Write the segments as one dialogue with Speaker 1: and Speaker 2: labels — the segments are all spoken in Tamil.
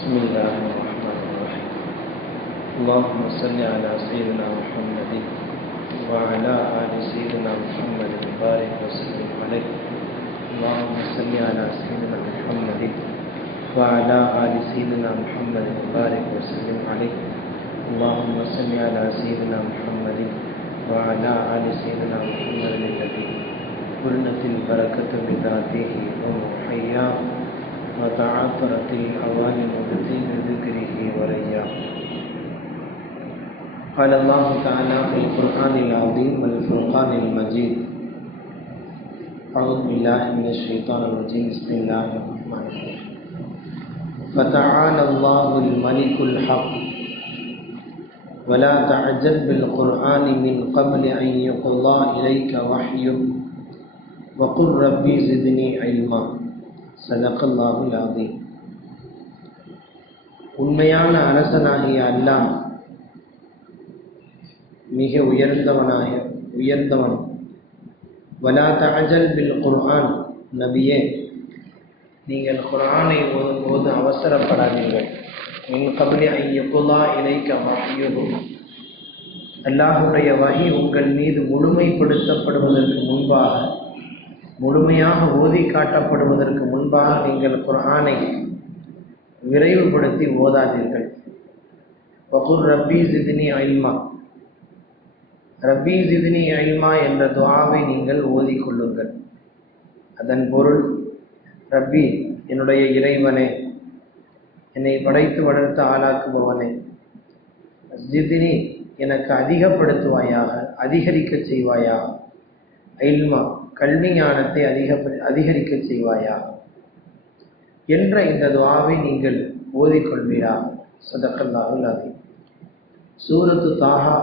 Speaker 1: بسم اللہ الرحمن الرحیم اللہم صلی علی سیدنا محمد وعلا آل سیدنا محمد بارک وسلم علیہ اللہم صلی علی سیدنا محمد وعلا آل سیدنا محمد بارک وسلم علیہ اللہم صلی علی سیدنا محمد وعلا آل سیدنا محمد النبی قرنت البرکت بذاته ومحیاہ وتعاطرت الأوانم بطيب ذكره ورياه. قال الله تعالى في القرآن العظيم والفرقان المجيد. أعوذ بالله من الشيطان الرجيم. بسم الله الرحمن الرحيم. فتعالى الله الملك الحق. ولا تعجل بالقرآن من قبل أن يقضى إليك وحيه. وقل ربي زدني علما. சதக்கல்லாஹுல் ஆதி உண்மையான அரசனாகிய அல்லாஹ் மிக உயர்ந்தவனாக உயர்ந்தவன். வலா தஜல் பில் குர்ஆன் நபியே நீங்கள் குர்ஆனை ஓதும்போது அவசரப்படாதீர்கள். என் கபலி ஐயப்புலா இணைக்க வாயுகும் அல்லாஹுடைய வகை உங்கள் மீது முழுமைப்படுத்தப்படுவதற்கு முன்பாக முழுமையாக ஓதி காட்டப்படுவதற்கு முன்பாக நீங்கள் குரானை விரைவுபடுத்தி ஓதாதீர்கள். பகுர் ரப்பி ஜிதினி அல்மா. ரப்பி ஜிதினி அல்மா என்ற துவாவை நீங்கள் ஓதிக்கொள்ளுங்கள் அதன் பொருள் ரப்பி என்னுடைய இறைவனே என்னை படைத்து வளர்த்து ஆளாக்குபவனே ஜிதினி எனக்கு அதிகப்படுத்துவாயாக அதிகரிக்க செய்வாயா ஐல்மா கல்வி ஞானத்தை அதிக அதிகரிக்க செய்வாயா? என்ற இந்த துவாவை நீங்கள் ஓதிக்கொள்வீரா? சதக்கல்லாவில் அதி சூரத்து தாஹா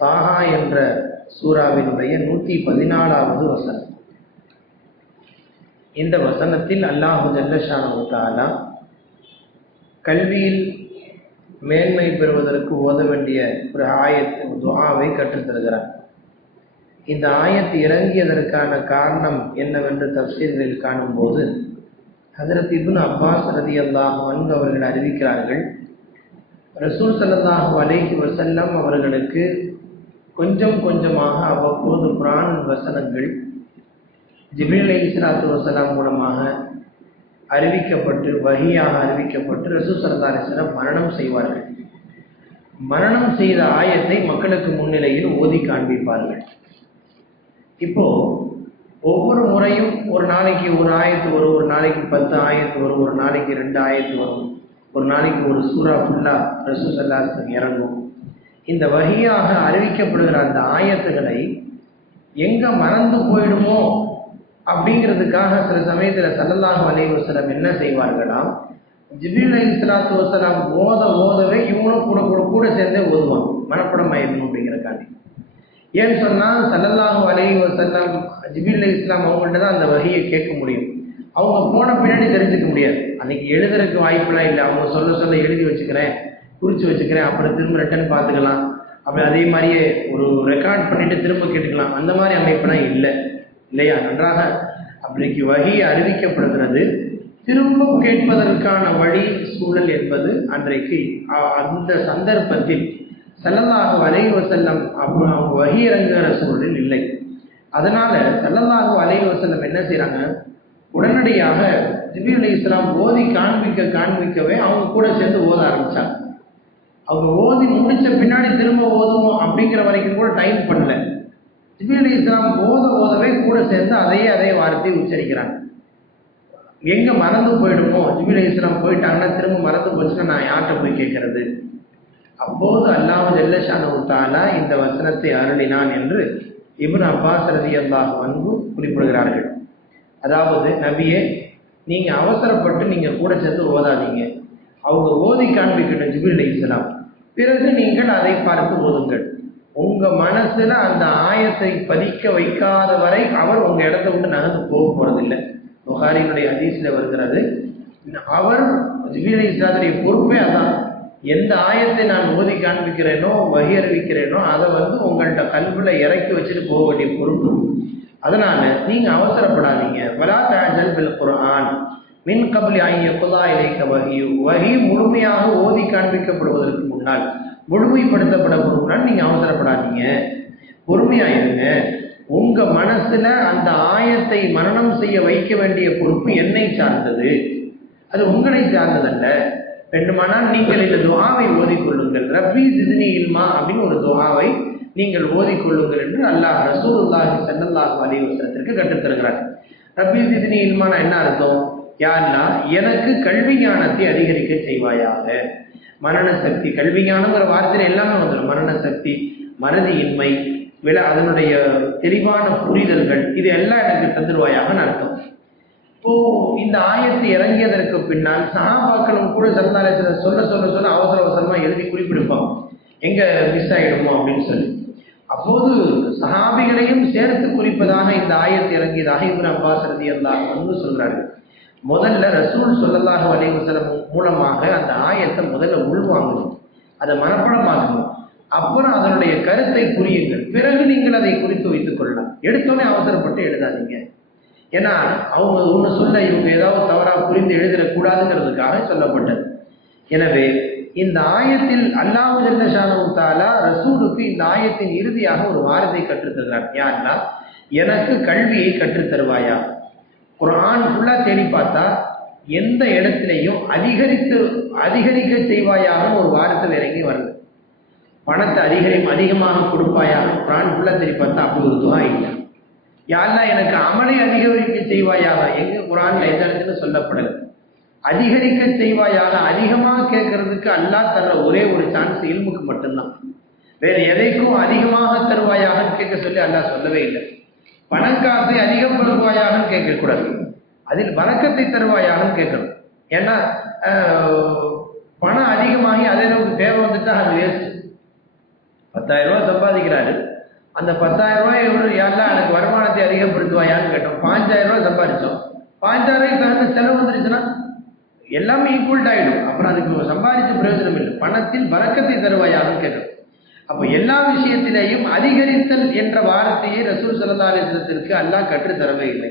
Speaker 1: தாஹா என்ற சூறாவினுடைய நூற்றி பதினாலாவது வசனம். இந்த வசனத்தில் அல்லாஹு ஜல்லஷானு தாலா கல்வியில் மேன்மை பெறுவதற்கு ஓத வேண்டிய ஒரு ஆயத்தை துவாவை கற்றுத்தருகிறார். இந்த ஆயத்து இறங்கியதற்கான காரணம் என்னவென்று தப்சீர்களில் காணும்போது ஹசரத் இபுன் அப்பாஸ் ரதி அல்லாஹ் அன்பு அவர்கள் அறிவிக்கிறார்கள் ரசூல் சல்லாஹூ அலேஹி வசல்லம் அவர்களுக்கு கொஞ்சம் கொஞ்சமாக அவ்வப்போது குரான் வசனங்கள் ஜிபில் அலி இஸ்லாத்து வசலாம் மூலமாக அறிவிக்கப்பட்டு வகியாக அறிவிக்கப்பட்டு ரசூல் சல்லா அலிஸ்லாம் மரணம் செய்வார்கள். மரணம் செய்த ஆயத்தை மக்களுக்கு முன்னிலையில் ஓதி காண்பிப்பார்கள். இப்போ ஒவ்வொரு முறையும் ஒரு நாளைக்கு ஒரு ஆயத்து வரும் ஒரு நாளைக்கு பத்து ஆயத்து வரும் ஒரு நாளைக்கு ரெண்டு ஆயத்து வரும். ஒரு நாளைக்கு ஒரு சூறா ஃபுல்லா ரசூசல்லாஸ்தம் இறங்கும். இந்த வகையாக அறிவிக்கப்படுகிற அந்த ஆயத்துகளை எங்க மறந்து போயிடுமோ அப்படிங்கிறதுக்காக சில சமயத்தில் சல்லல்லாஹ் அலைவசலம் என்ன செய்வார்களாம் ஜிபில் அலி சலாத்து வசலாம் ஓத ஓதவே இவங்களும் கூட கூட கூட சேர்ந்தே ஓதுவான் மனப்படம் ஆயிடணும் அப்படிங்கிறக்காண்டி. ஏன்னு சொன்னால் சல்லல்லாஹு அலைஹி வசல்லம் ஜிபில் இஸ்லாம் அவங்கள்ட்ட தான் அந்த வகையை கேட்க முடியும். அவங்க போன பின்னாடி தெரிஞ்சுக்க முடியாது. அன்னைக்கு எழுதுறதுக்கு வாய்ப்புலாம் இல்லை. அவங்க சொல்ல சொல்ல எழுதி வச்சுக்கிறேன் குறித்து வச்சுக்கிறேன் அப்புறம் திரும்ப ரிட்டர்ன் பார்த்துக்கலாம். அப்படி அதே மாதிரியே ஒரு ரெக்கார்ட் பண்ணிட்டு திரும்ப கேட்டுக்கலாம். அந்த மாதிரி அமைப்புலாம் இல்லை. இல்லையா? நன்றாக அப்படிக்கு வகை அறிவிக்கப்படுகிறது. திரும்ப கேட்பதற்கான வழி சூழல் என்பது அன்றைக்கு அந்த சந்தர்ப்பத்தில் செல்லல்லாக அலைவ செல்லம் அவங்க அவங்க சூழலில் இல்லை. அதனால செல்லல்லாக அலைவ செல்லம் என்ன செய்யறாங்க உடனடியாக ஜிபி அலி இஸ்லாம் ஓதி காண்பிக்க காண்பிக்கவே அவங்க கூட சேர்ந்து ஓத ஆரம்பிச்சாங்க. அவங்க ஓதி முடிச்ச பின்னாடி திரும்ப ஓதுவோம் அப்படிங்கிற வரைக்கும் கூட டைம் பண்ணல ஜிபி அலி இஸ்லாம் ஓத ஓதவே கூட சேர்ந்து அதையே அதே வார்த்தையை உச்சரிக்கிறாங்க. எங்க மறந்து போயிடுமோ? ஜிபி அலி இஸ்லாம் போயிட்டாங்கன்னா திரும்ப மறந்து போச்சுன்னா நான் யார்கிட்ட போய் கேட்கறது? அப்போது அல்லாஹ் ஜல்லஷானு தாலா இந்த வசனத்தை அருளினான் என்று இபுன் அப்பாஸ் ரதி அல்லாஹ் அன்பு குறிப்பிடுகிறார்கள். அதாவது நபியே நீங்கள் அவசரப்பட்டு நீங்கள் கூட சேர்ந்து ஓதாதீங்க. அவங்க ஓதி காண்பிக்கட்டும் ஜிபில் இஸ்லாம் பிறகு நீங்கள் அதை பார்த்து ஓதுங்கள். உங்கள் மனசில் அந்த ஆயத்தை பதிக்க வைக்காத வரை அவர் உங்கள் இடத்த விட்டு நகர்ந்து போக போகிறதில்லை புகாரினுடைய அதிசயில் வருகிறது அவர் ஜிபில் இஸ்லாத்துடைய பொறுப்பே அதான். எந்த ஆயத்தை நான் ஓதி காண்பிக்கிறேனோ வகி அறிவிக்கிறேனோ அதை வந்து உங்கள்கிட்ட கல்வியில் இறக்கி வச்சுட்டு போக வேண்டிய பொறுப்பு. அதனால நீங்கள் அவசரப்படாதீங்க. வலா தாஜல் பில் மின் கபலி ஆகிய குதா இலைக்க வகியு வகி முழுமையாக ஓதி காண்பிக்கப்படுவதற்கு முன்னால் முழுமைப்படுத்தப்பட முன்னால் நீங்கள் அவசரப்படாதீங்க. பொறுமையாயிருங்க இருங்க. மனசில் அந்த ஆயத்தை மரணம் செய்ய வைக்க வேண்டிய பொறுப்பு என்னை சார்ந்தது. அது உங்களை சார்ந்ததல்ல. வேண்டுமானால் நீங்கள் இந்த துவாவை ஓதிக்கொள்ளுங்கள். ரப்பி சிதினி இல்மா அப்படின்னு ஒரு துவாவை நீங்கள் ஓதிக்கொள்ளுங்கள் என்று அல்லாஹ் ரசூலுல்லாஹி ஸல்லல்லாஹு அலைஹி வஸல்லத்திற்கு கற்றுத் ரப்பி சிதினி இல்மானா என்ன அர்த்தம்? யாருன்னா எனக்கு கல்வி ஞானத்தை அதிகரிக்க செய்வாயாக. மரண சக்தி கல்வி ஞானங்கிற வார்த்தையில எல்லாமே வந்துடும் மரண சக்தி மறதியின்மை வில அதனுடைய தெளிவான புரிதல்கள் இது எல்லாம் எனக்கு தந்துடுவாயாகன்னு அர்த்தம். இப்போ இந்த ஆயத்து இறங்கியதற்கு பின்னால் சகாபாக்களும் கூட சரணாலயத்தில் சொல்ல சொல்ல சொல்ல அவசர அவசரமா எழுதி குறிப்பிடுப்பாங்க. எங்க மிஸ் ஆகிடுமோ அப்படின்னு சொல்லி. அப்போது சஹாபிகளையும் சேர்த்து குறிப்பதாக இந்த ஆயத்து இறங்கியதாக இவர் அப்பாஸ் ரதி அல்லாஹ் வந்து சொல்றாரு முதல்ல ரசூல் சொல்லல்லாஹு அலைஹி மூலமாக அந்த ஆயத்தை முதல்ல உள்வாங்கணும். அதை மனப்படமாக்கணும். அப்புறம் அதனுடைய கருத்தை புரியுங்கள். பிறகு நீங்கள் அதை குறித்து வைத்துக் கொள்ளலாம். எடுத்தோடனே அவசரப்பட்டு எழுதாதீங்க. ஏன்னா அவங்க ஒன்று சொல்ல இவங்க ஏதாவது தவறாக புரிந்து எழுதிடக்கூடாதுங்கிறதுக்காக சொல்லப்பட்டது. எனவே இந்த ஆயத்தில் அல்லாஹு ஜல்லஷானு தாலா ரசூலுக்கு இந்த ஆயத்தின் இறுதியாக ஒரு வாரத்தை கற்றுத்தருகிறார் யாருன்னா எனக்கு கல்வியை கற்றுத் தருவாயா? ஆண் ஃபுல்லாக தேடி பார்த்தா எந்த இடத்திலையும் அதிகரித்து அதிகரிக்க செய்வாயாக ஒரு வாரத்தை இறங்கி வருது பணத்தை அதிகரி அதிகமாக கொடுப்பாயா? குரான் ஃபுல்லாக தேடி பார்த்தா அப்படி ஒரு துவா இல்லை. யாரெல்லாம் எனக்கு அமலை அதிகரிக்க செய்வாயாக எங்க குரான்ல எந்த இடத்துல சொல்லப்படல? அதிகரிக்க செய்வாயாக அதிகமாக கேட்கறதுக்கு அல்லாஹ் தர்ற ஒரே ஒரு சான்ஸ் இல்முக்கு மட்டும்தான். வேற எதைக்கும் அதிகமாக தருவாயாக கேட்க சொல்லி அல்லாஹ் சொல்லவே இல்லை. பணக்காசை அதிகப்படுத்துவாயாக கேட்கக்கூடாது அதில் வழக்கத்தை தருவாயாக கேட்கணும். ஏன்னா பணம் அதிகமாகி அதே அளவுக்கு தேவை வந்துட்டா அது வேஸ்ட் பத்தாயிரம் ரூபாய் சம்பாதிக்கிறாரு. அந்த பத்தாயிரம் ரூபாய் எவ்வளவு யாரெல்லாம் எனக்கு வருமானத்தை அதிகப்படுத்துவாயான்னு கேட்டோம். பாஞ்சாயிரம் ரூபாய் சம்பாதிச்சோம் பாஞ்சாயிரம் ரூபாய்க்கு தகுந்த செலவு வந்துருச்சுன்னா எல்லாமே ஈக்குவல்ட் ஆயிடும். அப்புறம் அதுக்கு சம்பாதிச்ச பிரயோஜனம் இல்லை. பணத்தில் வரக்கத்தை தருவாயான்னு கேட்டோம். அப்போ எல்லா விஷயத்திலேயும் அதிகரித்தல் என்ற வார்த்தையை ரசூல் சல்லா அலிஸ்லத்திற்கு அல்லாஹ் கற்றுத் தரவே இல்லை.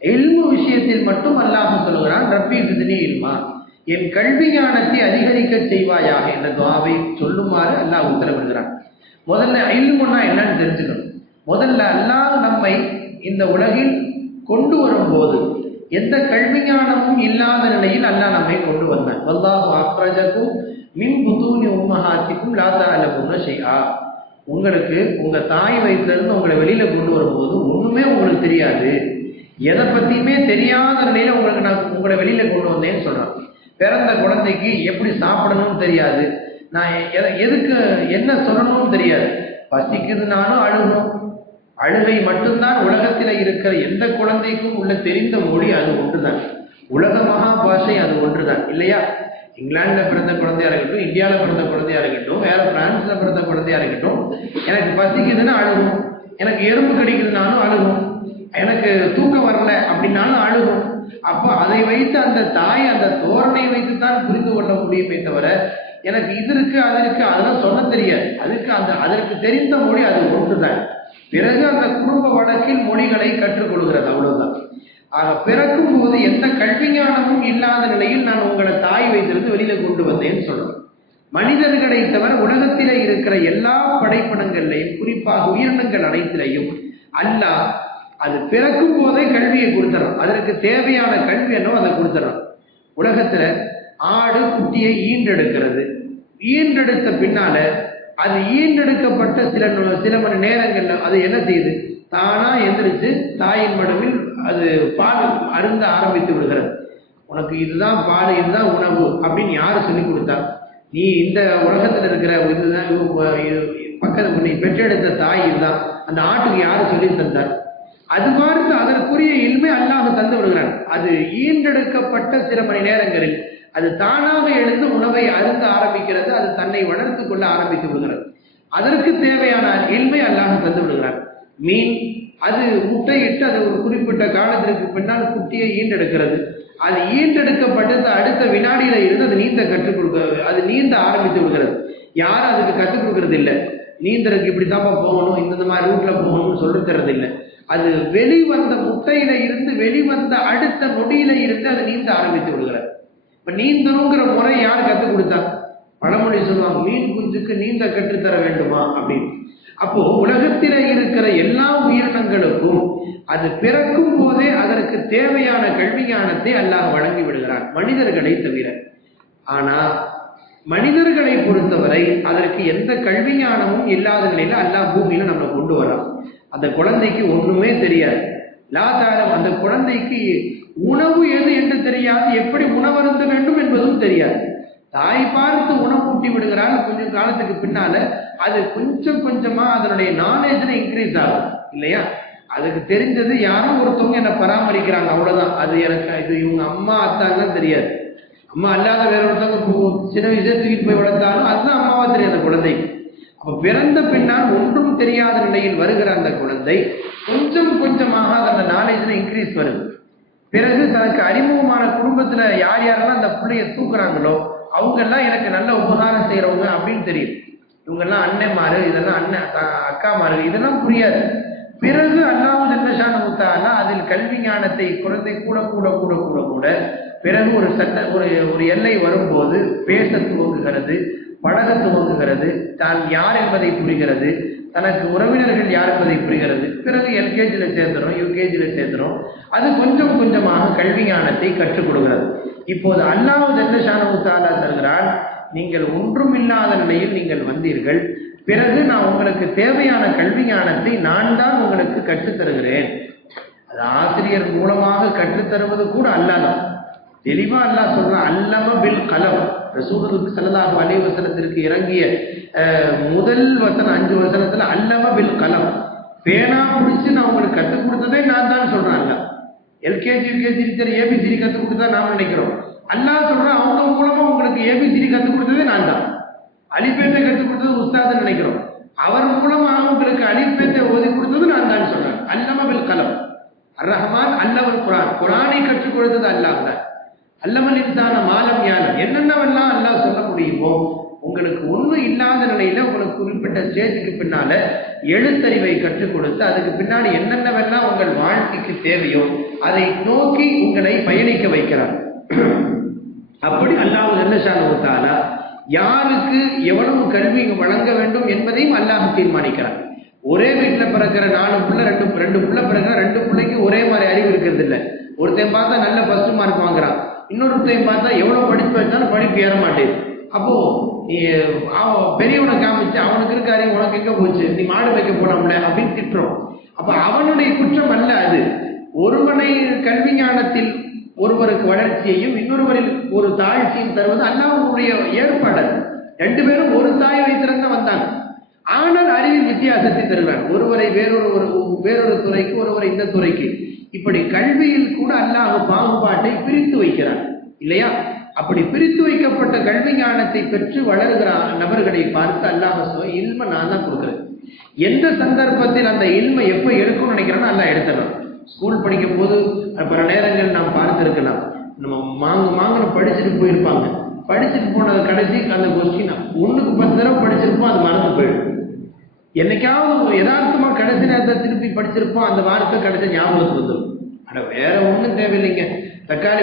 Speaker 1: எல்மு விஷயத்தில் மட்டும் அல்லாஹ் சொல்லுகிறான் ரப்பி சிதினி இல்மா. என் கல்வி ஞானத்தை அதிகரிக்க செய்வாயாக என்ற துவாவை சொல்லுமாறு அல்லாஹ் உத்தரவிடுகிறான். முதல்ல இல்முன்னா என்னன்னு தெரிஞ்சுக்கணும். முதல்ல அல்லாஹ் நம்மை இந்த உலகில் கொண்டு வரும்போது எந்த கல்விஞானமும் இல்லாத நிலையில் அல்லாஹ் நம்மை கொண்டு வந்தான். வல்லாஹு அப்ரஜக்கும் மின் புத்தூனி உம்மஹாத்திக்கும் லாத்தா அல்ல செய்யா உங்களுக்கு உங்க தாய் வயிற்றுலேருந்து உங்களை வெளியில கொண்டு வரும்போது ஒண்ணுமே உங்களுக்கு தெரியாது. எதை பத்தியுமே தெரியாத நிலையில உங்களுக்கு நான் உங்களை வெளியில கொண்டு வந்தேன்னு சொல்றான். பிறந்த குழந்தைக்கு எப்படி சாப்பிடணும்னு தெரியாது. நான் எதுக்கு என்ன சொல்லணும்னு தெரியாது. பசிக்குதுனாலும் அழுகும். அழுகை மட்டும்தான் உலகத்தில் இருக்கிற எந்த குழந்தைக்கும் உள்ள தெரிந்த மொழி அது ஒன்றுதான். உலக மகா பாஷை அது ஒன்றுதான். இல்லையா? இங்கிலாந்துல பிறந்த குழந்தையா இருக்கட்டும் இந்தியாவில் பிறந்த குழந்தையா இருக்கட்டும் வேற பிரான்ஸ்ல பிறந்த குழந்தையா இருக்கட்டும் எனக்கு பசிக்குதுன்னா அழுகும். எனக்கு எறும்பு கடிக்குதுனாலும் அழுகும். எனக்கு தூக்கம் வரல அப்படின்னாலும் அழுகும். அப்போ அதை வைத்து அந்த தாய் அந்த தோரணை வைத்து தான் புரிந்து கொள்ள முடியுமே தவிர எனக்கு இது இருக்கு அது இருக்கு அதெல்லாம் சொல்ல தெரியாது. அதுக்கு அந்த அதற்கு தெரிந்த மொழி அது ஒன்றுதான். பிறகு அந்த குடும்ப வழக்கில் மொழிகளை கற்றுக்கொள்கிறது அவ்வளவுதான். ஆக பிறக்கும் போது எந்த கல்விஞானமும் இல்லாத நிலையில் நான் உங்களை தாய் வைத்திருந்து வெளியில கொண்டு வந்தேன்னு சொல்றேன். மனிதர்களை தவிர உலகத்திலே இருக்கிற எல்லா படைப்பினங்கள்லையும் குறிப்பாக உயிரினங்கள் அனைத்திலையும் அல்ல அது பிறக்கும் போதே கல்வியை கொடுத்துறோம் அதற்கு தேவையான கல்வி என்னவோ அதை கொடுத்துறோம் உலகத்துல ஆடு குட்டியை ஈன்றெடுக்கிறது. ஈன்றெடுத்த பின்னால அது ஈன்றெடுக்கப்பட்ட சில சில மணி நேரங்கள்ல அது என்ன செய்யுது? தானா எந்திரிச்சு தாயின் மடுவில் அது பால் அருந்த ஆரம்பித்து விடுகிறது. உனக்கு இதுதான் பால் இதுதான் உணவு அப்படின்னு யாரு சொல்லி கொடுத்தா? நீ இந்த உலகத்தில் இருக்கிற இதுதான் பக்கத்து நீ பெற்றெடுத்த தாய் இதுதான். அந்த ஆட்டுக்கு யாரு சொல்லி தந்தார்? அது மாதிரி அதற்குரிய இல்மை அல்லாஹ் தந்து விடுகிறான். அது ஈன்றெடுக்கப்பட்ட சில மணி நேரங்களில் அது தானாக எழுந்து உணவை அருந்த ஆரம்பிக்கிறது அது தன்னை வளர்த்து கொள்ள ஆரம்பித்து விடுகிறது. அதற்கு தேவையான இல்மை அல்லாஹ் தந்து விடுகிறார் மீன் அது முட்டையிட்டு அது ஒரு குறிப்பிட்ட காலத்திற்கு பின்னால் குட்டியை ஈண்டெடுக்கிறது. அது ஈண்டெடுக்கப்பட்டு அடுத்த வினாடியில இருந்து அது நீந்த கற்றுக் கொடுக்க அது நீந்த ஆரம்பித்து விடுகிறது. யாரும் அதுக்கு கற்றுக் கொடுக்கறது இல்லை நீந்தறதுக்கு இப்படி போகணும் இந்த மாதிரி ரூட்ல போகணும்னு சொல்லி தரது இல்லை அது வெளிவந்த முட்டையில இருந்து வெளிவந்த அடுத்த நொடியில இருந்து அது நீந்த ஆரம்பித்து விடுகிறது. இப்போ நீந்தணுங்கிற முறை யார் கற்றுக் கொடுத்தா? பழமொழி சொல்லுவாங்க மீன் குஞ்சுக்கு நீந்த கற்றுத்தர வேண்டுமா? அப்படின்னு. அப்போ உலகத்தில இருக்கிற எல்லா உயிரினங்களுக்கும் அது பிறக்கும் போதே அதற்கு தேவையான கல்வி ஞானத்தை அல்லாஹ் வழங்கி விடுகிறான் மனிதர்களை தவிர. ஆனா மனிதர்களை பொறுத்தவரை அதற்கு எந்த கல்வி ஞானமும் இல்லாத நிலையில அல்லாஹ் பூமியில நம்மளை கொண்டு வரலாம் அந்த குழந்தைக்கு ஒண்ணுமே தெரியாது. லாதாரம் அந்த குழந்தைக்கு உணவு எது என்று தெரியாது. எப்படி உணவருந்த வேண்டும் என்பதும் தெரியாது. தாய் பார்த்து உணவூட்டி விடுகிறாள் கொஞ்சம் காலத்துக்கு பின்னால. அது கொஞ்சம் கொஞ்சமா அதனுடைய நாலேஜ்ல இன்க்ரீஸ் ஆகும். இல்லையா? அதுக்கு தெரிஞ்சது யாரும் ஒருத்தவங்க என்ன பராமரிக்கிறாங்க. அவ்வளவுதான். அது எனக்கு இது இவங்க அம்மா அத்தான்லாம் தெரியாது. அம்மா அல்லாத வேற ஒருத்தவங்க சின்ன வயசுல தூக்கிட்டு போய் வளர்த்தாலும் அதுதான் அம்மாவா தெரியும் அந்த குழந்தைக்கு அப்ப பிறந்த பின்னால் ஒன்றும் தெரியாத நிலையில் வருகிற அந்த குழந்தை கொஞ்சம் கொஞ்சமாக அந்த நாலேஜ்ல இன்க்ரீஸ் வருது. பிறகு தனக்கு அறிமுகமான குடும்பத்துல யார் யாரெல்லாம் அந்த பிள்ளைய தூக்குறாங்களோ அவங்க எல்லாம் எனக்கு நல்ல உபகாரம் செய்யறவங்க அப்படின்னு தெரியும். இவங்கெல்லாம் அண்ணன்மாரு இதெல்லாம் அண்ணன் அக்காமாரு இதெல்லாம் புரியாது. பிறகு அல்லாஹ் ஜன்னஷான முத்தாலா அதில் கல்வி ஞானத்தை குழந்தை கூட கூட கூட கூட கூட பிறகு ஒரு சட்ட ஒரு ஒரு எல்லை வரும்போது பேச துவங்குகிறது பழக துவங்குகிறது தான் யார் என்பதை புரிகிறது தனக்கு உறவினர்கள் யார் என்பதை புரிகிறது? பிறகு எல்கேஜியில் சேர்த்துறோம் யூகேஜியில் சேர்த்துறோம். அது கொஞ்சம் கொஞ்சமாக கல்வி ஞானத்தை கற்றுக் கொடுக்கிறது. இப்போது அல்லாஹ் ஜல்லஷான தாலா சொல்கிறார் நீங்கள் ஒன்றும் இல்லாத நிலையில் நீங்கள் வந்தீர்கள். பிறகு நான் உங்களுக்கு தேவையான கல்வி ஞானத்தை நான் தான் உங்களுக்கு கற்றுத் தருகிறேன். அது ஆசிரியர் மூலமாக கற்றுத் தருவது கூட அல்லாதான் தெளிவா அல்லாஹ் சொல்றான் அல்லம பில் கலம் ரசூலுக்கு செல்லதாக அலைஹி இறங்கிய அஹ், முதல் வசனம் அஞ்சு வசனத்துல அல்லவ பில் கலம் பேனா பிடிச்சு நான் உங்களுக்கு கற்றுக் கொடுத்ததே நான் தான் சொல்றேன் அல்ல எல்கேஜி யூகேஜி டீச்சர் ஏபிசிடி கற்றுக் கொடுத்தா நாம நினைக்கிறோம். அல்லாஹ் சொல்றேன் அவங்க மூலமா உங்களுக்கு ஏபிசிடி கற்றுக் கொடுத்ததே நான் தான். அலிபேத்தை கற்றுக் கொடுத்தது உஸ்தாதன் நினைக்கிறோம். அவர் மூலமா உங்களுக்கு அலிபேத்தை ஓதி கொடுத்தது நான் தான் சொல்றேன். அல்லம பில் கலம் ரஹ்மான் அல்லவர் குரான். குரானை கற்றுக் கொடுத்தது அல்லாஹ் தான். அல்லமல் இன்சான மாலம் யானம் என்னென்னவெல்லாம் அல்லாஹ் சொல்ல முடியுமோ உங்களுக்கு ஒன்றும் இல்லாத நிலையில உங்களுக்கு குறிப்பிட்ட ஸ்டேஜுக்கு பின்னால எழுத்தறிவை கற்றுக் கொடுத்து அதுக்கு பின்னாடி என்னென்னவெல்லாம் உங்கள் வாழ்க்கைக்கு தேவையோ அதை நோக்கி உங்களை பயணிக்க வைக்கிறார். அப்படி அல்லாஹ் ஜல்லஷானு யாருக்கு எவ்வளவு கல்வி வழங்க வேண்டும் என்பதையும் அல்லாஹ் தீர்மானிக்கிறார். ஒரே வீட்டில் பிறக்கிற நாலு பிள்ளை ரெண்டு ரெண்டு பிள்ளை பிறக்கிற ரெண்டு பிள்ளைக்கு ஒரே மாதிரி அறிவு இருக்கிறது இல்லை ஒருத்தன் பார்த்தா நல்ல ஃபர்ஸ்ட் மார்க் வாங்குறான். இன்னொருத்தையும் பார்த்தா எவ்வளவு படிப்பு வச்சாலும் படிப்பு ஏற மாட்டேங்குது அப்போ நீ, அவன் பெரியவனை காமிச்சு அவனுக்கு இருக்க அறிவு உனக்கு எங்கே போச்சு? நீ மாடு வைக்க போலாம்ல அப்படின்னு திட்டுறோம். அப்போ அவனுடைய குற்றம் அல்ல அது. ஒருவனை கல்வி ஞானத்தில் ஒருவருக்கு வளர்ச்சியையும் இன்னொருவரில் ஒரு தாழ்ச்சியும் தருவது அல்லாவுடைய ஏற்பாடு. ரெண்டு பேரும் ஒரு தாய் வைத்திருந்த வந்தாங்க. ஆனால் அறிவின் வித்தியாசத்தை தருவேன் ஒருவரை வேறொரு ஒரு வேறொரு துறைக்கு ஒருவரை இந்த துறைக்கு. இப்படி கல்வியில் கூட அல்லாஹ் பாகுபாட்டை பிரித்து வைக்கிறார் இல்லையா? அப்படி பிரித்து வைக்கப்பட்ட கல்வி ஞானத்தை பெற்று வளர்கிற நபர்களை பார்த்து அல்லாஹ் சொல்ல இல்ம நான் தான் கொடுக்குறேன். எந்த சந்தர்ப்பத்தில் அந்த இல்மை எப்போ எடுக்கணும்னு நினைக்கிறோன்னா அல்லாஹ் எடுத்துடலாம் ஸ்கூல் படிக்கும் போது பல நேரங்கள் நாம் பார்த்துருக்கலாம். நம்ம மாங்க மாங்கனம் படிச்சுட்டு போயிருப்பாங்க. படிச்சுட்டு போனது கடைசி அந்த கொஸ்டின் ஒன்றுக்கு பத்து தடவை படிச்சிருப்போம் அது மறந்து போயிடும். என்னைக்காவது யதார்த்தமாக கடைசி நேரத்தை திருப்பி படிச்சிருப்போம் அந்த வார்த்தை கடைசி ஞாபகத்துக்கு வந்துடும் ஆனால் வேற ஒன்றும் தேவையில்லைங்க. தக்காளி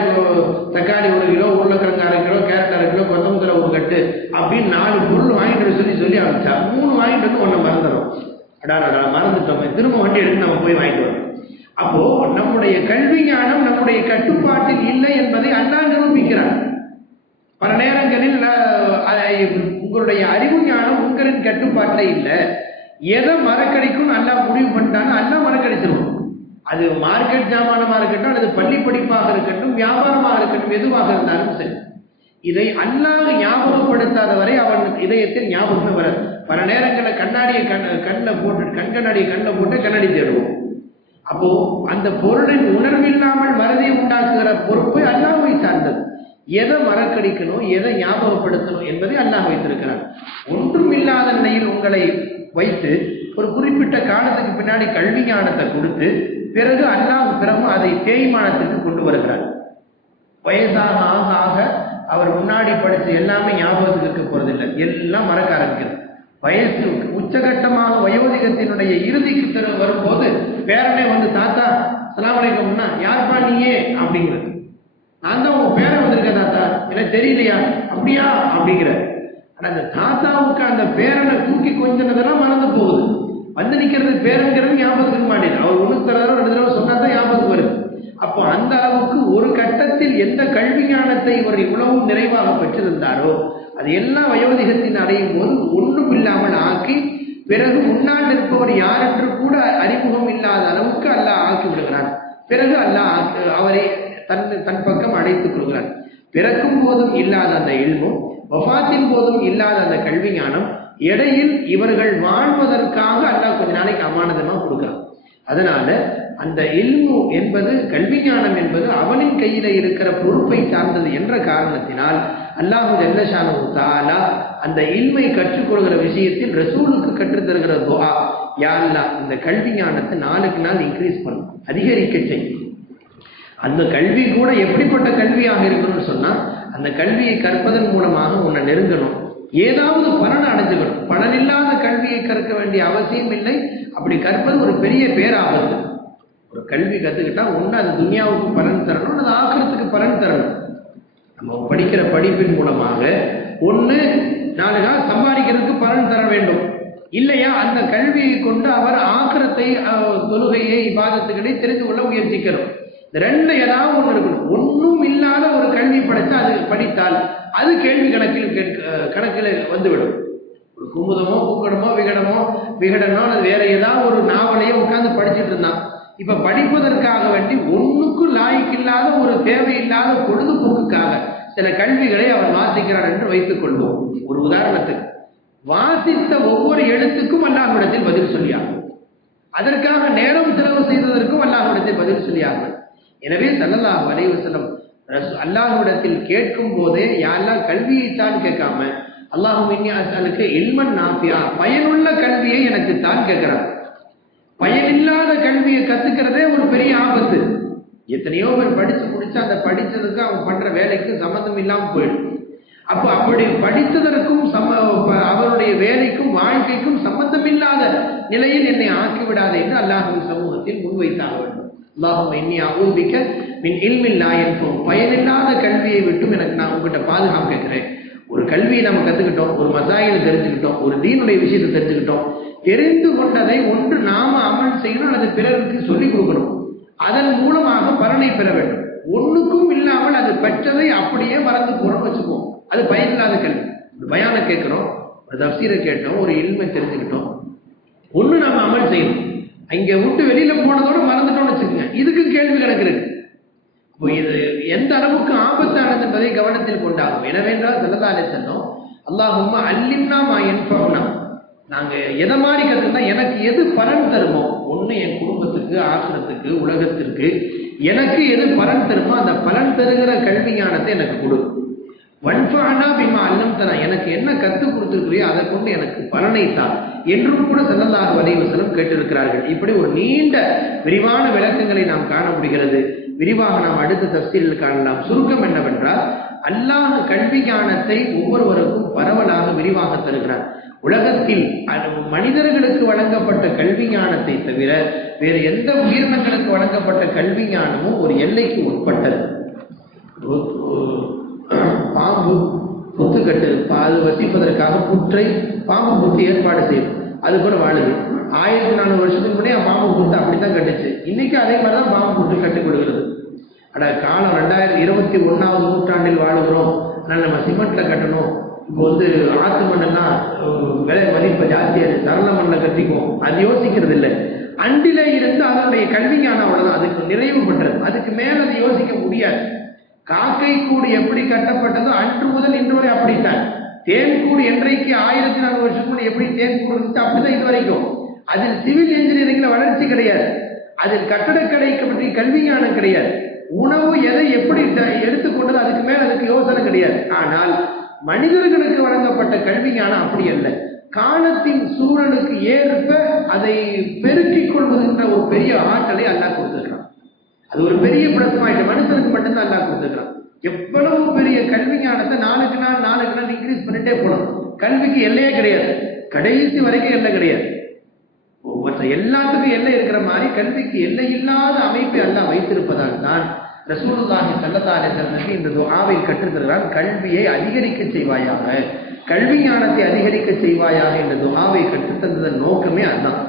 Speaker 1: தக்காளி ஒரு கிலோ உருளைக்கிழங்கு அரை கிலோ கேரட் அரை கிலோ கொத்தமல்லி ஒரு கட்டு அப்படின்னு நாலு பொருள் வாங்கிட்டு சொல்லி சொல்லி ஆரம்பிச்சா மூணு வாங்கிட்டு வந்து ஒன்றை மறந்துடும். அடா மறந்துட்டோமே. திரும்ப வண்டி எடுத்து நம்ம போய் வாங்கிட்டு வரோம் அப்போ நம்முடைய கல்வி ஞானம் நம்முடைய கட்டுப்பாட்டில் இல்லை என்பதை அண்ணா நிரூபிக்கிறார். பல நேரங்களில் உங்களுடைய அறிவு ஞானம் உங்களின் கட்டுப்பாட்டில் இல்லை. எதை மறக்கடிக்கும் அல்லாஹ் முடிவு பண்ணிட்டான்னு அல்லாஹ் மறக்கடிச்சிருவோம். அது மார்க்கெட் ஜாமானமாக இருக்கட்டும் அல்லது பள்ளி படிப்பாக இருக்கட்டும் வியாபாரமாக இருக்கட்டும் எதுவாக இருந்தாலும் சரி. இதை அல்லாஹ் ஞாபகப்படுத்தாத வரை அவன் இதயத்தில் ஞாபகமே வராது. பல நேரங்களில் கண்ணாடியை கண் கண்ணில் போட்டு கண் கண்ணாடியை கண்ணில் போட்டு கண்ணாடி தேடுவோம். அப்போ அந்த பொருளின் உணர்வில்லாமல் மறதியை உண்டாக்குகிற பொறுப்பு அல்லாஹை சார்ந்தது. எதை மறக்கடிக்கணும் எதை ஞாபகப்படுத்தணும் என்பதை அல்லாஹ் வைத்திருக்கிறான். ஒன்றும் இல்லாத நிலையில் உங்களை வைத்து ஒரு குறிப்பிட்ட காலத்துக்கு பின்னாடி கல்வி ஞானத்தை கொடுத்து பிறகு அல்லாஹ் பிறகு அதை தேய்மானத்துக்கு கொண்டு வருகிறார். வயசாக ஆக ஆக அவர் முன்னாடி படித்து எல்லாமே ஞாபகத்துக்கு இருக்க போறதில்லை. எல்லாம் மறக்க ஆரம்பிக்கிறது. வயசு உச்சகட்டமாக வயோதிகத்தினுடைய இறுதிக்கு திரு வரும்போது பேரனே வந்து தாத்தா சலாமலைக்கம்னா அலைக்கும்னா யார்ப்பா நீயே? அப்படிங்கிறது. நான் தான் உங்க பேரன் வந்திருக்கேன் தாத்தா. எனக்கு தெரியலையா? அப்படியா? அப்படிங்கிற ஆனால் அந்த தாத்தாவுக்கு அந்த பேரனை தூக்கி கொஞ்சனதெல்லாம் மறந்து போகுது. வந்து நிற்கிறது பேரங்கிறது ஞாபகத்துக்கு மாட்டேன் அவர் ஒன்று தடவை ரெண்டு தடவை சொன்னா தான் ஞாபகத்துக்கு வருது. அப்போ அந்த அளவுக்கு ஒரு கட்டத்தில் எந்த கல்வி ஞானத்தை இவர் இவ்வளவு நிறைவாக பெற்றிருந்தாரோ அது எல்லா வயோதிகத்தின் அடையும் போது ஒன்றும் இல்லாமல் ஆக்கி பிறகு முன்னால் நிற்பவர் யார் என்று கூட அறிமுகம் இல்லாத அளவுக்கு அல்லாஹ் ஆக்கி விடுகிறான். பிறகு அல்லாஹ் ஆக்கு- அவரை தன் தன் பக்கம் அழைத்துக் கொள்கிறான். பிறக்கும் போதும் இல்லாத அந்த இல்மும் வஃபாத்தின் போதும் இல்லாத அந்த கல்வி ஞானம் இடையில் இவர்கள் வாழ்வதற்காக அல்லாஹ் கொஞ்ச நாளைக்கு அமானதமா கொடுக்குறான். அதனால அந்த இல்மு என்பது கல்வி ஞானம் என்பது அவனின் கையில இருக்கிற பொறுப்பை சார்ந்தது என்ற காரணத்தினால் அல்லாஹு ஜல்லஷானு தாலா அந்த இல்மை கற்றுக்கொள்கிற விஷயத்தில் ரசூலுக்கு கற்றுத் தருகிற துஆ யா அல்லாஹ் இந்த கல்வி ஞானத்தை நாளுக்கு நாள் இன்க்ரீஸ் பண்ணும் அதிகரிக்க செய்யும் அந்த கல்வி கூட எப்படிப்பட்ட கல்வியாக இருக்கணும்னு சொன்னா அந்த கல்வியை கற்பதன் மூலமாக உன்னை நெருங்கணும். ஏதாவது பலன் அடைஞ்சுக்கணும். பலன் இல்லாத கல்வியை கற்க வேண்டிய அவசியம் இல்லை. அப்படி கற்பது ஒரு பெரிய பேராபத்து. ஒரு கல்வி கற்றுக்கிட்டா ஒன்று அது துனியாவுக்கு பலன் தரணும் அது ஆக்கிரத்துக்கு பலன் தரணும். நம்ம படிக்கிற படிப்பின் மூலமாக ஒன்று நாலு நாள் சம்பாதிக்கிறதுக்கு பலன் தர வேண்டும். இல்லையா? அந்த கல்வியை கொண்டு அவர் ஆக்கிரத்தை தொழுகையை இபாதத்துக்களை தெரிந்து கொள்ள முயற்சிக்கிறோம் ரெண்டு ஏதாவது ஒன்று இருக்கணும். ஒண்ணும் இல்லாத ஒரு கல்வி படித்தா அது படித்தால் அது கேள்வி கணக்கில் கேட்க கணக்கில் வந்துவிடும். ஒரு குமுதமோ குங்கடமோ விகடமோ விகடனோ அல்லது வேற ஏதாவது ஒரு நாவலையோ உட்கார்ந்து படிச்சுட்டு இருந்தான் இப்ப படிப்பதற்காக வேண்டி ஒண்ணுக்கும் லாய்க்கில்லாத ஒரு தேவையில்லாத பொழுதுபோக்குக்காக சில கல்விகளை அவர் வாசிக்கிறார் என்று வைத்துக் கொள்வோம். ஒரு உதாரணத்துக்கு வாசித்த ஒவ்வொரு எழுத்துக்கும் அல்லாஹ்விடத்தில் பதில் சொல்லியாகும் அதற்காக நேரம் செலவு செய்ததற்கும் அல்லாஹ்விடத்தில் பதில் சொல்லியாகும் எனவே சல்லல்லாஹ் அலைஹி அல்லாஹுடத்தில் கேட்கும் போதே யாரெல்லாம் கல்வியைத்தான் கேட்காம அல்லாஹும் இன்னி இல்மன் நாப்பியா பயனுள்ள கல்வியை எனக்கு தான் கேட்கிறார். பயனில்லாத கல்வியை கத்துக்கிறதே ஒரு பெரிய ஆபத்து. எத்தனையோ பேர் படிச்சு முடிச்சு அந்த படிச்சதுக்கு அவன் பண்ற வேலைக்கு சம்மந்தம் இல்லாம போயிடும். அப்போ அப்படி படித்ததற்கும் சம அவருடைய வேலைக்கும் வாழ்க்கைக்கும் சம்பந்தமில்லாத நிலையில் என்னை ஆக்கிவிடாதே என்று அல்லாஹின் சமூகத்தில் முன்வைத்தார்கள் அல்லாஹும் இன்னி மின் இல்மில் நாயன்போம் பயனில்லாத கல்வியை விட்டும் எனக்கு நான் உங்ககிட்ட பாதுகாப்பு கேட்கிறேன். ஒரு கல்வியை நம்ம கற்றுக்கிட்டோம் ஒரு மசாயில் தெரிஞ்சுக்கிட்டோம் ஒரு தீனுடைய விஷயத்தை தெரிஞ்சுக்கிட்டோம். தெரிந்து கொண்டதை ஒன்று நாம அமல் செய்யணும் அல்லது பிறருக்கு சொல்லிக் கொடுக்கணும். அதன் மூலமாக பலனை பெற வேண்டும். ஒன்றுக்கும் இல்லாமல் அது பெற்றதை அப்படியே மறந்து போறோம் வச்சுக்குவோம் அது பயனில்லாத கல்வி. ஒரு பயான கேட்குறோம் ஒரு தப்சீரை கேட்டோம் ஒரு இல்மை தெரிஞ்சுக்கிட்டோம். ஒன்று நாம அமல் செய்யணும். அங்க விட்டு வெளியில போனதோட மறந்துட்டோம்னு வச்சுக்கோங்க. இதுக்கு கேள்வி கணக்கு இருக்கு இப்போ இது எந்த அளவுக்கு ஆபத்தானது என்பதை கவனத்தில் கொண்டாகும். எனவேன்றால் சிலதாலே செல்லும் அல்லாஹும்மா அல்லிம்னா மா என்பவனா நாங்க எதை மாதிரி கத்துக்கிட்டா எனக்கு எது பலன் தருமோ ஒண்ணு என் குடும்பத்துக்கு ஆசிரத்துக்கு உலகத்திற்கு எனக்கு எது பலன் தருமோ அந்த பலன் தருகிற கல்வி ஞானத்தை எனக்கு கொடு. வன்ஃபானா பிமா அல்லம் தரா எனக்கு என்ன கற்றுக் கொடுத்துருக்கிறியோ அதை கொண்டு எனக்கு பலனை தா என்றும் கூட செல்லல்லாக அலைஹி கேட்டிருக்கிறார்கள். இப்படி ஒரு நீண்ட விரிவான விளக்கங்களை நாம் காண முடிகிறது. விரிவாக நாம் அடுத்த தஸ்தீரில் காணலாம். சுருக்கம் என்னவென்றால் அல்லாஹ் கல்வி ஞானத்தை ஒவ்வொருவருக்கும் பரவலாக விரிவாக தருகிறார். உலகத்தில் மனிதர்களுக்கு வழங்கப்பட்ட கல்வி ஞானத்தை தவிர வேறு எந்த உயிரினங்களுக்கு வழங்கப்பட்ட கல்வி ஞானமும் ஒரு எல்லைக்கு உட்பட்டது. பாம்பு புத்துக்கட்டு அது வசிப்பதற்காக புற்றை பாம்பு புத்து ஏற்பாடு செய்யும். அது கூட வாழுது. ஆயிரத்தி நானூறு வருஷத்துக்கு முன்னாடி பாம்பு புத்து அப்படித்தான் கட்டுச்சு. இன்னைக்கு அதே மாதிரி தான் பாம்பு புத்து கட்டி கொடுக்கிறது அட காலம் ரெண்டாயிரத்தி இருபத்தி ஒண்ணாவது நூற்றாண்டில் வாழுகிறோம். அதனால் நம்ம சிமெண்ட்ல கட்டணும். இப்போ வந்து ஆற்று மண்ணெல்லாம் விலை மதிப்பு ஜாஸ்தியா இருக்கு. சரள மண்ணில் கட்டிக்குவோம். அது யோசிக்கிறது இல்லை. அண்டில இருந்து அதனுடைய கல்வி அவ்வளோதான் அவ்வளவுதான். அதுக்கு நிறைவு பண்றது. அதுக்கு மேல அதை யோசிக்க முடியாது. காக்கை கூடு எப்படி கட்டப்பட்ட அன்று முதல் இன்று வரை தேன்கூடு என்றைக்கு ஆயிரத்தி நானூறு வருஷத்துக்கு முன்னாடி எப்படி தேன்கூடு இருந்துச்சு? அப்படிதான் இது வரைக்கும். அதில் சிவில் இன்ஜினியரிங்ல வளர்ச்சி கிடையாது. அதில் கட்டடக்கலைக்கு பற்றி கல்வி ஞானம் கிடையாது. உணவு எதை எப்படி எடுத்துக்கொண்டது அதுக்கு மேல அதுக்கு யோசனை கிடையாது. ஆனால் மனிதர்களுக்கு வழங்கப்பட்ட கல்வி ஞானம் அப்படி அல்ல. காலத்தின் சூழலுக்கு ஏற்ப அதை பெருக்கிக் கொள்வதுன்ற ஒரு பெரிய ஆற்றலை அல்லா கொடுத்துருக்கிறான். அது ஒரு பெரிய பிளஸ் பாயிண்ட் மனுஷனுக்கு மட்டும்தான் அல்லா கொடுத்துருக்கான் எவ்வளவு பெரிய கல்வி ஞானத்தை நாளுக்கு நாள் நாளுக்கு நாள் இன்க்ரீஸ் பண்ணிட்டே போகணும். கல்விக்கு எல்லையே கிடையாது. கடைசி வரைக்கும் எல்லை கிடையாது. மற்ற எல்லாத்துக்கும் எல்லை இருக்கிற மாதிரி கல்விக்கு எல்லை இல்லாத அமைப்பை எல்லாம் வைத்திருப்பதால் தான் ரசூலுல்லாஹி சல்லத்தாரே அலைஹி இந்த துஆவை கற்றுத்தருகிறான் கல்வியை அதிகரிக்க செய்வாயாக. கல்வி ஞானத்தை அதிகரிக்க செய்வாயாக என்ற துஆவை கற்றுத்தந்ததன் நோக்கமே அதுதான்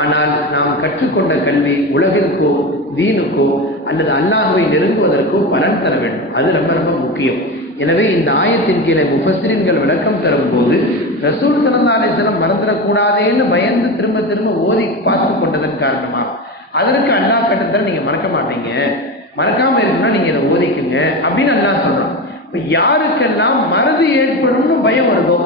Speaker 1: ஆனால் நாம் கற்றுக்கொண்ட கல்வி உலகிற்கோ தீனுக்கோ அல்லது அல்லாஹுவை நெருங்குவதற்கோ பலன் தர வேண்டும். அது ரொம்ப ரொம்ப முக்கியம். எனவே இந்த ஆயத்தின் கீழே முஃபஸ்ஸிரின்கள் விளக்கம் தரும்போது ரசூல் ஸல்லல்லாஹு அலைஹி மறந்துடக்கூடாதேன்னு பயந்து திரும்ப திரும்ப ஓதி பார்த்து கொண்டதன் காரணமாக அதற்கு அல்லாஹ் கட்டத்தில் நீங்க மறக்க மாட்டீங்க. மறக்காம இருக்கணும்னா நீங்க இதை ஓதிக்குங்க அப்படின்னு அல்லாஹ் சொல்றான் இப்போ யாருக்கெல்லாம் மறதி ஏற்படும்னு பயம் வருதோ?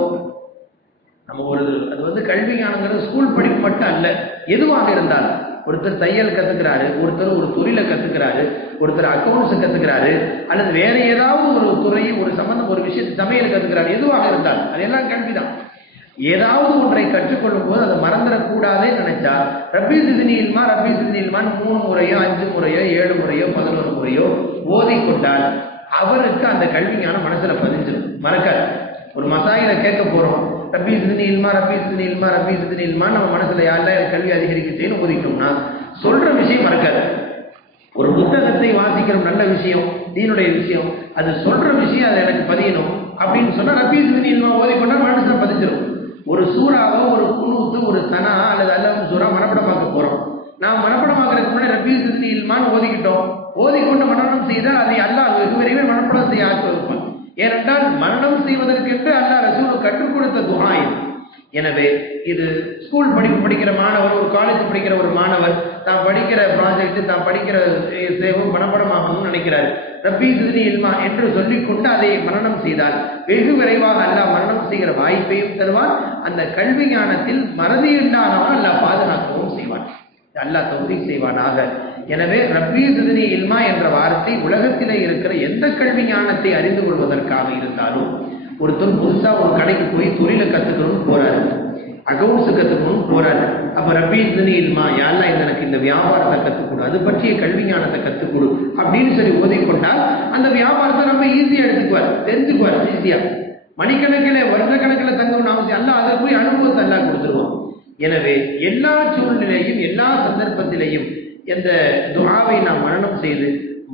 Speaker 1: நம்ம ஒரு அது வந்து கல்வி ஞானங்கிறது ஸ்கூல் படிப்பு மட்டும் அல்ல. எதுவாக இருந்தாலும். ஒருத்தர் தையல் கத்துக்கிறாரு ஒருத்தர் ஒரு தொழிலை கத்துக்கிறாரு ஒருத்தர் அக்கௌண்ட்ஸ் கத்துக்கிறாரு அல்லது வேற ஏதாவது ஒரு துறை ஒரு சம்பந்தம் ஒரு விஷயத்தை சமையல் கத்துக்கிறாரு எதுவாக இருந்தால் அது எல்லாம் கல்விதான் ஏதாவது ஒன்றை கற்றுக்கொள்ளும் போது அதை மறந்துடக்கூடாதே நினைச்சா ரப்பி சிதினியில்மா ரப்பி சிதினியில்மான்னு மூணு முறையோ அஞ்சு முறையோ ஏழு முறையோ பதினோரு முறையோ ஓதிக்கொண்டால் அவருக்கு அந்த கல்வி ஞானம் மனசுல பதிஞ்சிடும் மறக்காது. ஒரு மசாயில கேட்க போறோம். ரப்பி சிதினி இல்மா ரப்பி சிதினி இல்மா ரப்பி சிதினி இல்மா நம்ம மனசுல யாரெல்லாம் எனக்கு கல்வி அதிகரிக்க செய்யணும் சொல்ற விஷயம் மறக்காது. ஒரு புத்தகத்தை வாசிக்கிற நல்ல விஷயம் தீனுடைய விஷயம் அது சொல்ற விஷயம் அது எனக்கு பதியணும் அப்படின்னு சொன்னா ரப்பி சிதினி இல்மா ஓதிக்கொண்டா மனசுல பதிச்சிடும் ஒரு சூறாவோ ஒரு குணூத்து ஒரு சனா அல்லது அல்லது சூறா மனப்படமாக்க போறோம். நாம் மனப்படமாக்குறதுக்கு முன்னாடி ரப்பி சிதினி இல்மான்னு ஓதிக்கிட்டோம். ஓதிக்கொண்டு மனநம் செய்தால் அதை அல்லாஹ் வெகு விரைவில் மனப்படம் செய்ய ஆக்க வைப்பான். ஏனென்றால் மரணம் செய்வதற்கென்று அல்லாஹ் ரசூல் கற்றுக் கொடுத்த துஹா இது. எனவே இது ஸ்கூல் படிப்பு படிக்கிற மாணவர் ஒரு காலேஜ் படிக்கிற ஒரு மாணவர் தான் படிக்கிற ப்ராஜெக்ட் தான் படிக்கிற சேவம் மனப்படமாகணும்னு நினைக்கிறார். ரப்பி சிதினி இல்மா என்று சொல்லிக்கொண்டு அதை மரணம் செய்தால் வெகு விரைவாக அல்லாஹ் மரணம் செய்கிற வாய்ப்பையும் தருவான் அந்த கல்வி ஞானத்தில் மறதி உண்டானவன் அல்லாஹ் பாதுகாக்கவும் செய்வான். அல்லாஹ் தௌஃபீக் செய்வானாக. எனவே ரப்பி சிதினி இல்மா என்ற வார்த்தை உலகத்திலே இருக்கிற எந்த கல்வி ஞானத்தை அறிந்து கொள்வதற்காக இருந்தாலும் ஒருத்தர் புதுசாக ஒரு கடைக்கு போய் தொழிலை கற்றுக்கணும்னு போகிறாரு அக்கௌண்ட்ஸ் கத்துக்கணும்னு போகிறாரு அப்போ ரப்பி சிதினி இல்மா யாரெல்லாம் எனக்கு இந்த வியாபாரத்தை கற்றுக்கொடு அது பற்றிய கல்வி ஞானத்தை கற்றுக்கொடு அப்படின்னு சொல்லி ஓதிக்கொண்டால் அந்த வியாபாரத்தை ரொம்ப ஈஸியாக எடுத்துக்குவார். தெரிஞ்சுக்குவார் ஈஸியாக மணிக்கணக்கில் வருடக்கணக்கில் தங்கணும்னு அவசியம் அல்ல அதை போய் அனுபவத்தை எல்லாம் கொடுத்துருவோம் எனவே எல்லா சூழ்நிலையும் எல்லா சந்தர்ப்பத்திலையும் இந்த துஆவை நாம் மரணம் செய்து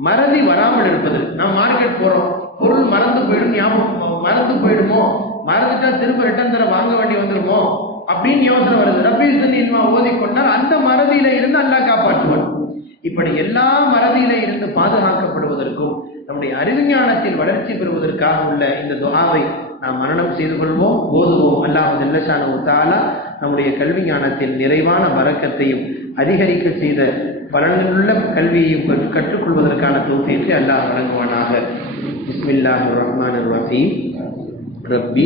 Speaker 1: மறதி வராமல் இருப்பது. நாம் மார்க்கெட் போகிறோம் பொருள் மறந்து போயிடும் ஞாபகம் மறந்து போயிடுமோ? மறந்துட்டா திரும்ப ரிட்டர்ன் தர வாங்க வேண்டி வந்துருமோ? அப்படின்னு யோசனை வருது. ரபீசன் இன்மா ஓதிக்கொண்டால் அந்த மறதியில இருந்து அல்லாஹ் காப்பாற்றுவான். இப்படி எல்லா மறதியில இருந்து பாதுகாக்கப்படுவதற்கும் நம்முடைய அறிவுஞானத்தில் வளர்ச்சி பெறுவதற்காக உள்ள இந்த துகாவை நாம் மரணம் செய்து கொள்வோம் ஓதுவோம். அல்லாஹ் இல்லசான தாலா நம்முடைய கல்வி ஞானத்தில் நிறைவான வரக்கத்தையும் அதிகரிக்க செய்த பலனுள்ள கல்வியையும் கற்று- கற்றுக்கொள்வதற்கான தோஃபியத்தை அல்லாஹ் வழங்குவானாக. பிஸ்மில்லாஹ் ரஹ்மான் ரஹீம் ரப்பி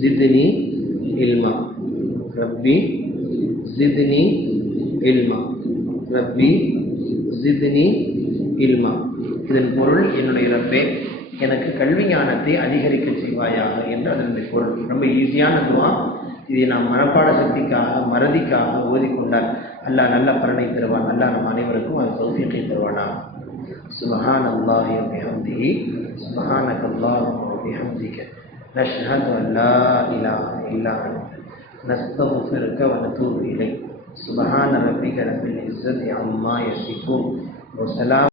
Speaker 1: ஜித்னி இல்மா ரப்பி ஜித்னி இல்மா ரப்பி ஜித்னி இல்மா இதன் பொருள் என்னுடைய ரப்பே எனக்கு கல்வி ஞானத்தை அதிகரிக்க செய்வாயாக என்று அதனுடைய பொருள். ரொம்ப ஈஸியான துவா. இதை நாம் மனப்பாட சக்திக்காக மறதிக்காக ஓதிக்கொண்டால் அல்லாஹ் நல்ல பலனை தருவான். அல்லாஹ் நம் அனைவருக்கும் அது சௌசியத்தை தருவானா سبحان الله وبحمده. سبحانك الله وبحمدك. نشهد أن لا إله إلا أنت. نستغفرك ونتوب إليك. سبحان ربك رب العزة عما يصفون. وسلام